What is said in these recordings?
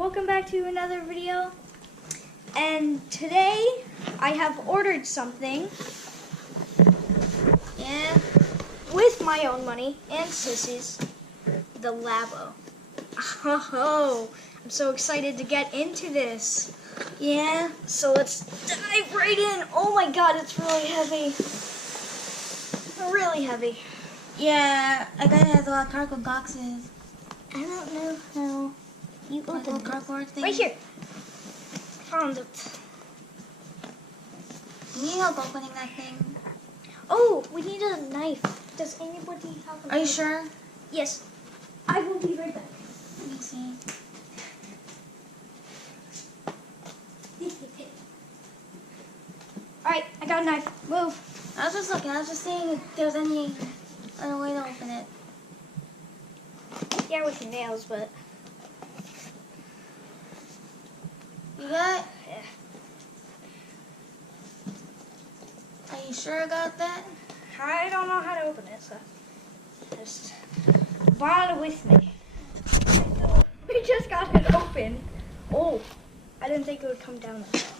welcome back to another video. And today I have ordered something. Yeah, with my own money and Sissy's, the Labo. Oh, I'm so excited to get into this. Yeah, so let's dive right in. Oh my god, it's really heavy. Really heavy. Yeah, I got it has a lot of cardboard boxes. I don't know how you open Little cardboard thing. Right here. Found it. You need help opening that thing? Oh, we need a knife. Does anybody have a knife? Are you sure? Yes. I will be right back. Let me see. Alright, I got a knife. Move. I was just looking. I was just seeing if there's any other way to open it. Yeah, with your nails, but... You got it? Yeah. Are you sure about that? I don't know how to open it, so... Just... bottle with me. We just got it open. Oh, I didn't think it would come down like that.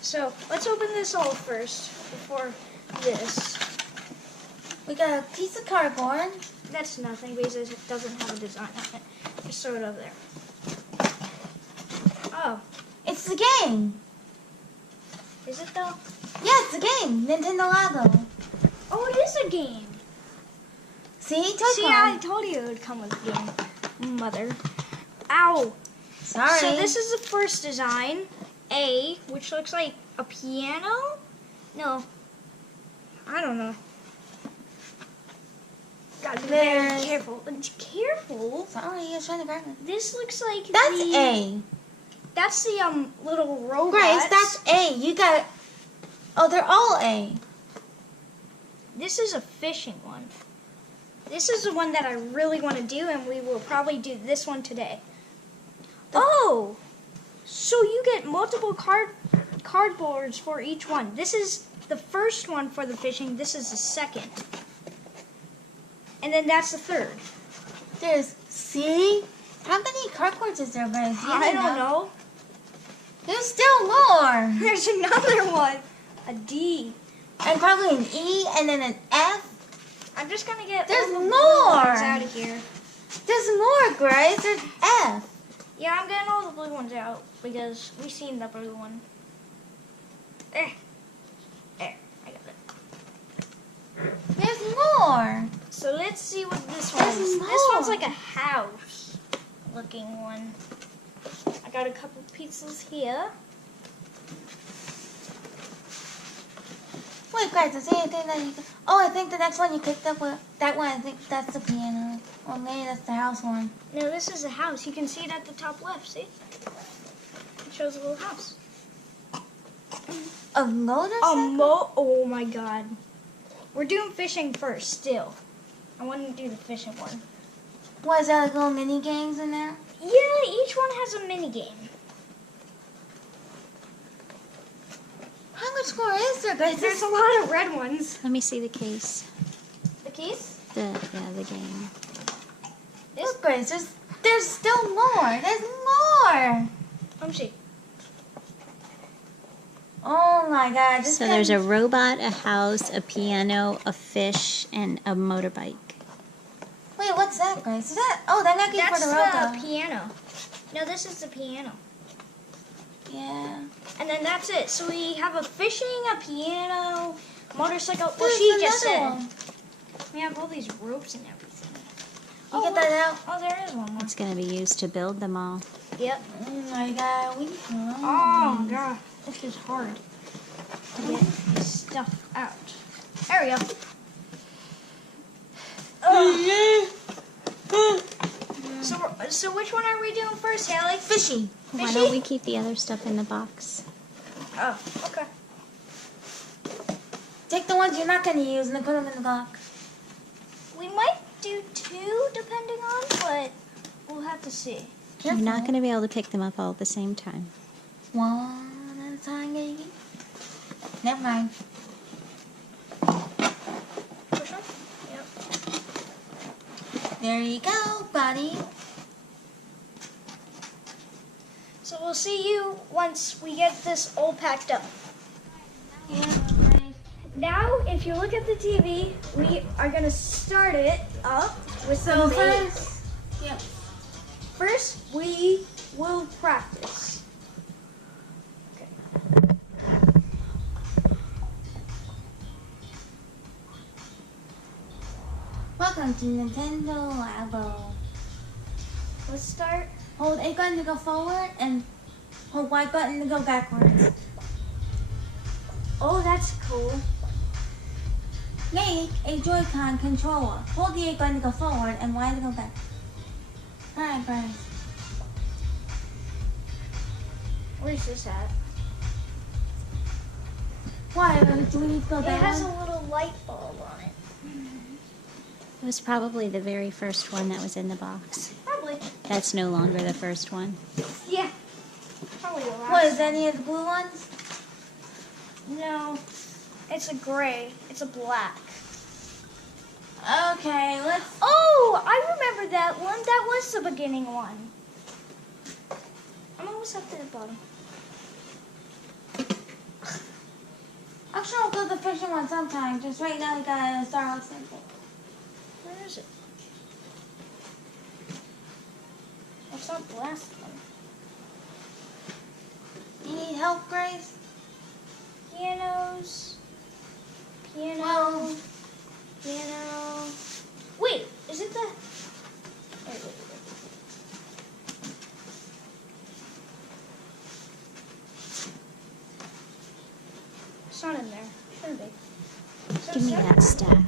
So, let's open this all first, before this. We got a piece of cardboard. That's nothing because it doesn't have a design on it. Just throw it over there. Oh, It's the game. is it though? Yeah, it's the game. Nintendo Labo. Oh, it is a game. See? See, I told you it would come with a game, mother. Ow. Sorry. So this is the first design, A, which looks like a piano? No. I don't know. Gotta be very careful. Careful? Sorry, I was trying to grab it. This looks like That's A. That's the little robot. Grace, that's A. You got... Oh, they're all A. This is a fishing one. This is the one that I really want to do, and we will probably do this one today. Oh! So you get multiple cardboards for each one. This is the first one for the fishing. This is the second. And then that's the third. See? How many cardboards is there, Grace? I don't know. There's still more. There's another one. A D. And probably an E and then an F. I'm just going to get There's all the blue more. ones out of here. There's more, Grace. There's F. Yeah, I'm getting all the blue ones out because we've seen the blue one. There, I got it. There's more. So let's see what this There's one is. more. This one's like a house looking one. I got a couple pieces here. Wait, Grace, is there anything that you... Oh, I think the next one you picked up with... That one, I think that's the piano. Or maybe that's the house one. No, this is a house. You can see it at the top left, see? It shows a little house. A motorcycle? Oh my god. We're doing fishing first, still. I want to do the fishing one. What, is there like little mini games in there? Yeah, each one has a mini game. How much more is there, Grace? There's a lot of red ones. Let me see the case. The keys? The game. Look, Grace, there's still more. There's more. Let me see. Oh my god. So there's a robot, a house, a piano, a fish, and a motorbike. Wait, what's that, Grace? Is that... Oh, that might be for That's the the robot. piano. No, this is the piano. Yeah. And then that's it. So we have a fishing, a piano, motorcycle. Well, There's she just another said. one. We have all these ropes and everything. You get that out? Oh, there is one more. It's going to be used to build them all. Yep. Oh my god. Oh, God. This is hard to get this stuff out. There we go. So which one are we doing first, Hallie? Fishy. Why don't we keep the other stuff in the box? Oh, okay. Take the ones you're not going to use and then put them in the box. We might do two, depending on, but we'll have to see. You're not going to be able to pick them up all at the same time. One at a time, baby. Never mind. Which one? Yep. There you go, buddy. So we'll see you once we get this all packed up. Yeah, Grace. Now, if you look at the TV, we are gonna start it up with some First, yep. First, we will practice. Okay. Welcome to Nintendo Labo. Let's start. Hold A button to go forward and hold Y button to go backwards. Oh, that's cool. Make a Joy-Con controller. Hold the A button to go forward and Y to go back. Alright, Bryce. Where's this at? Why? Do we need to go It that has one? a little light bulb on it. It was probably the very first one that was in the box. Probably. That's no longer the first one. Yeah. Probably the last. What, is any of the blue ones? No. It's a gray. It's a black. Okay, let's... Oh, I remember that one. That was the beginning one. I'm almost up to the bottom. I'm sure I'll go to the fiction one sometime. Just right now, we gotta start out simple. Where is it? It's not the last one. You need help, Grace? Pianos. Piano. Well, Piano. Wait, is it the... Wait. It's not in there. Shouldn't be. So Give me it's that stack.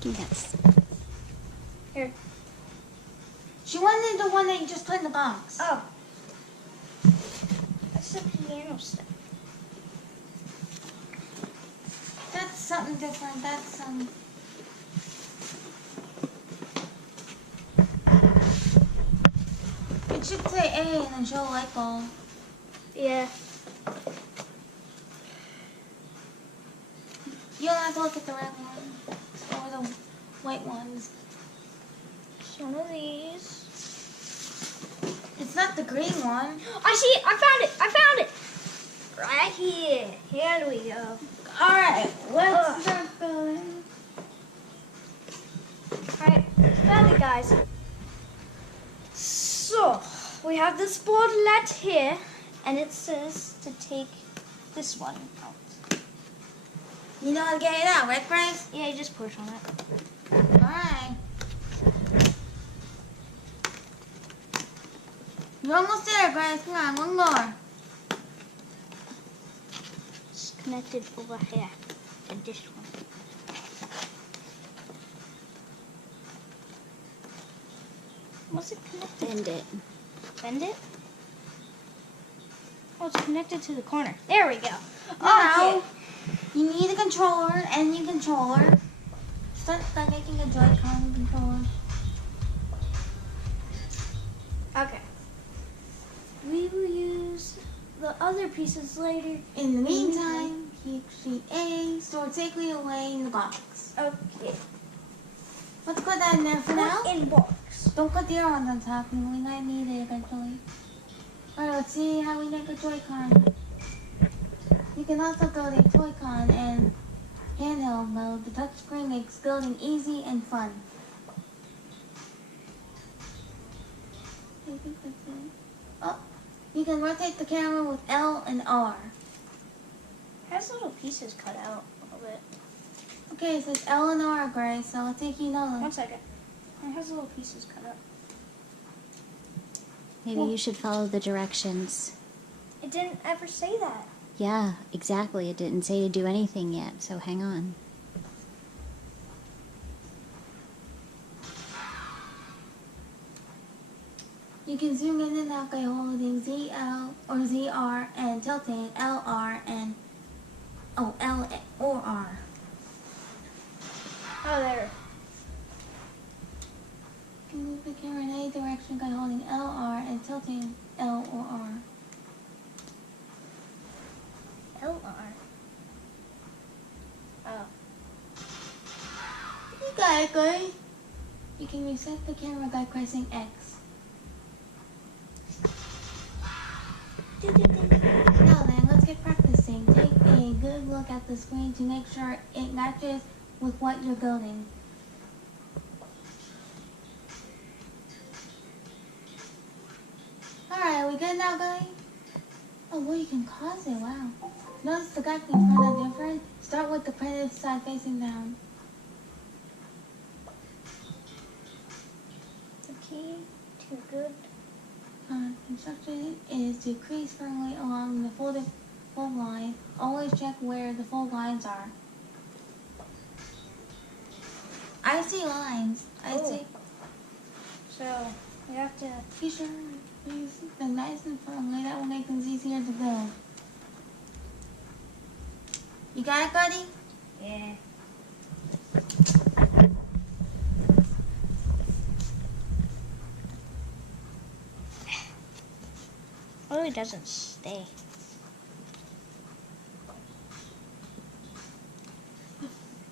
Give me that stack. Here. she wanted the one that you just put in the box. Oh. That's the piano stuff. That's something different. That's It should say A and then show a light bulb. Yeah. You don't have to look at the red one or the white ones. It's one of these. It's not the green one. I see it. I found it. I found it. Right here. Here we go. All right, let's Ugh. start building. Alright, found it, guys. So, we have this board let here, and it says to take this one out. You know how to get it out, right, Grace? Yeah, you just push on it. All right. You're almost there, Grace. Come on, one more. It's connected over here to this one. What's it connected? Bend it. Bend it? Oh, it's connected to the corner. There we go. Now, Okay. you need a controller and your controller. Start by making a Joy-Con controller. Okay. We will use the other pieces later. In the meantime, keep sheet A stored safely away in the box. Okay. Let's put that in there for now. Put in box. Don't put the other ones on top. We might need it eventually. Alright, let's see how we make a Joy-Con. You can also go to Toy-Con and handheld mode. The touchscreen makes building easy and fun. I think that's it. Oh, you can rotate the camera with L and R. It has little pieces cut out a little bit. Okay, it says L and R, Grace, so I think you know them. 1 second. It has little pieces cut out. Maybe you should follow the directions. It didn't ever say that. Yeah, exactly. It didn't say to do anything yet, so hang on. You can zoom in and out by holding ZL or ZR and tilting LR and L or R. Oh, there. You can move the camera in any direction by holding LR and tilting L or R. LR. Oh. You got it, Grace. You can reset the camera by pressing X. Now then, let's get practicing. Take a good look at the screen to make sure it matches with what you're building. Alright, we good now, guys? Oh, well, you can cause it, wow. Notice the graphic is kind of different. Start with the printed side facing down. The key to good. Instruction is to crease firmly along the fold line. Always check where the fold lines are. I see lines. I Oh. see. So you have to. Be sure to use them nice and firmly. That will make things easier to build. You got it, buddy? Yeah. Oh, it doesn't stay.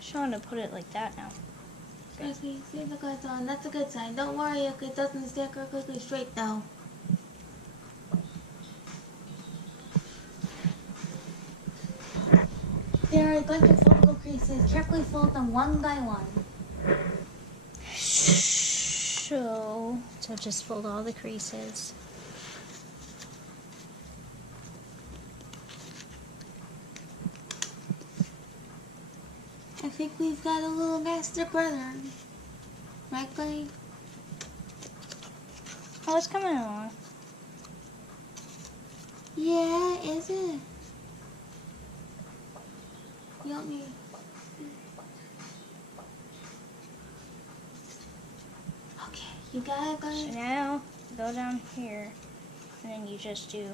Just want to put it like that now. Okay, see the guys on. That's a good sign. Don't worry if it doesn't stand perfectly straight though. There are a bunch of foldable creases. Carefully fold them one by one. So just fold all the creases. I think we've got a little master brother. Right, buddy? Oh, it's coming along. Yeah, is it? You help me. Okay, you got it, So buddy? now go down here, and then you just do.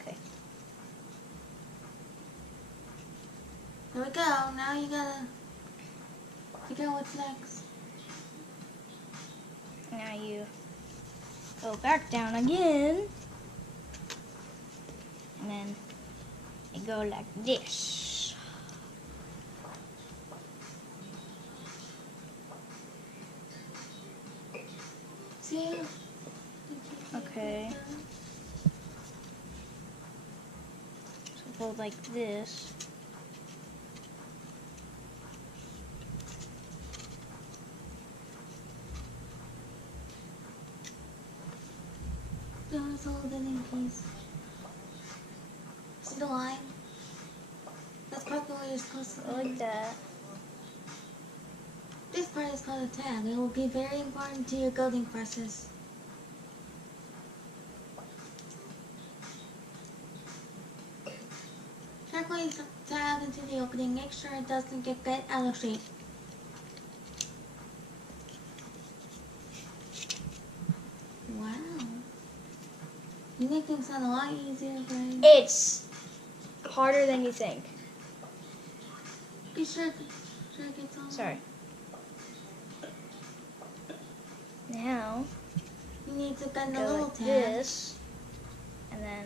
Okay. There we go. Now you gotta figure out what's next. Now you go back down again, and then you go like this. See? Okay. So go like this. No, it's all the in piece. See the line? That's probably what you're supposed to do. Like that. This part is called a tag. It will be very important to your building process. Carefully tag into the opening. Make sure it doesn't get bent out of shape. Wow. You make things sound a lot easier, Brian. It's harder than you think. You sure it gets all Sorry. Now You need to bend a go little like tag. this, and then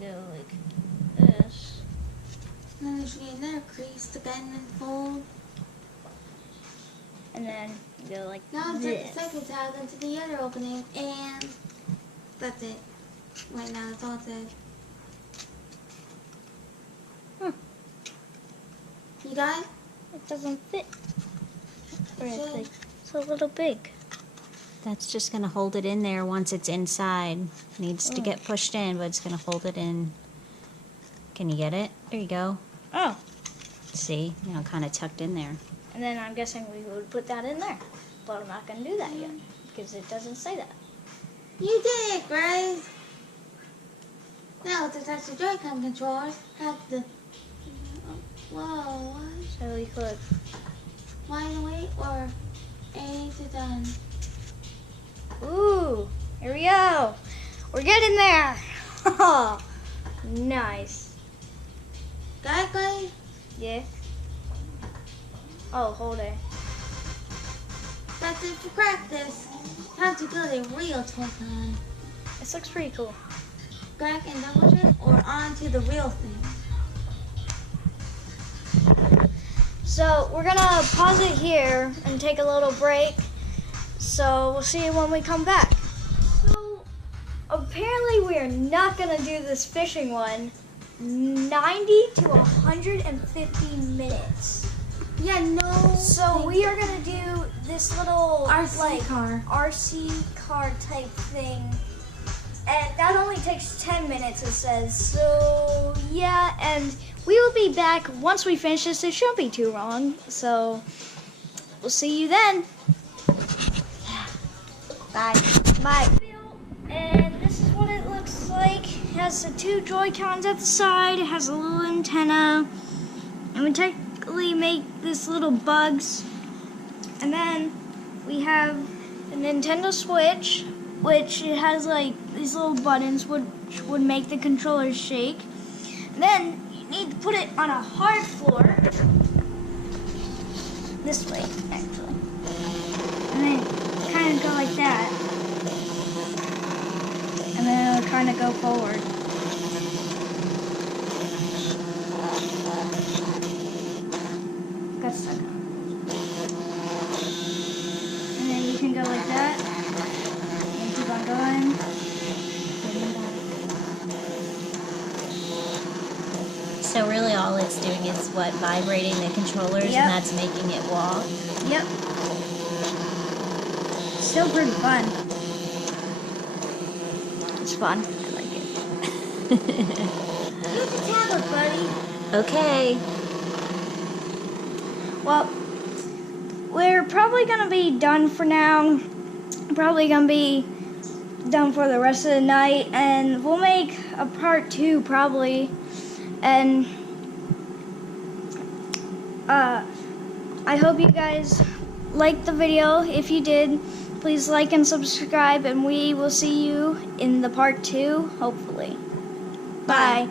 go like this. And then there should be another crease to bend and fold. And then go like Now insert this. the second tag into the other opening, and that's it. Right now, that's all it says. You got it? It doesn't fit. Should. It's a little big. That's just going to hold it in there once it's inside. Needs to get pushed in, but it's going to hold it in. Can you get it? There you go. Oh, See? You know, kind of tucked in there. and then I'm guessing we would put that in there. But I'm not going to do that yet because it doesn't say that. You did it, Grace! Now to touch the Joy-Con controllers, have the... Whoa, what? So we could. Wide away or A to done? Ooh, here we go. We're getting there. Nice. Got it, Grace? Yeah. Oh, hold it. That's it for practice. Time to build a real Joy-Con. This looks pretty cool. Back and double check or onto the real thing. So we're gonna pause it here and take a little break. So we'll see you when we come back. So a apparently we are not gonna do this fishing one 90 to 150 minutes. Yeah, no. So we are gonna do this little RC car. RC car type thing, and that only takes 10 minutes, it says. So yeah, and we will be back once we finish this. It shouldn't be too long. So we'll see you then. Bye. Bye. And this is what it looks like. It has the 2 Joy-Cons at the side. It has a little antenna, and we technically make this little bugs. And then we have the Nintendo Switch, which it has like these little buttons which would make the controller shake. And then you need to put it on a hard floor. This way, actually. And then kind of go like that. And then it'll kind of go forward. Got stuck on. And then you can go like that. And keep on going. So really all it's doing is what, vibrating the controllers, Yep. and that's making it walk. Yep. Still pretty fun. It's fun. I like it. Use the tablet, buddy. Okay. Well, we're probably going to be done for now. Probably going to be done for the rest of the night. And we'll make a part 2 probably. And I hope you guys liked the video. If you did, please like and subscribe. And we will see you in the part 2, hopefully. Bye.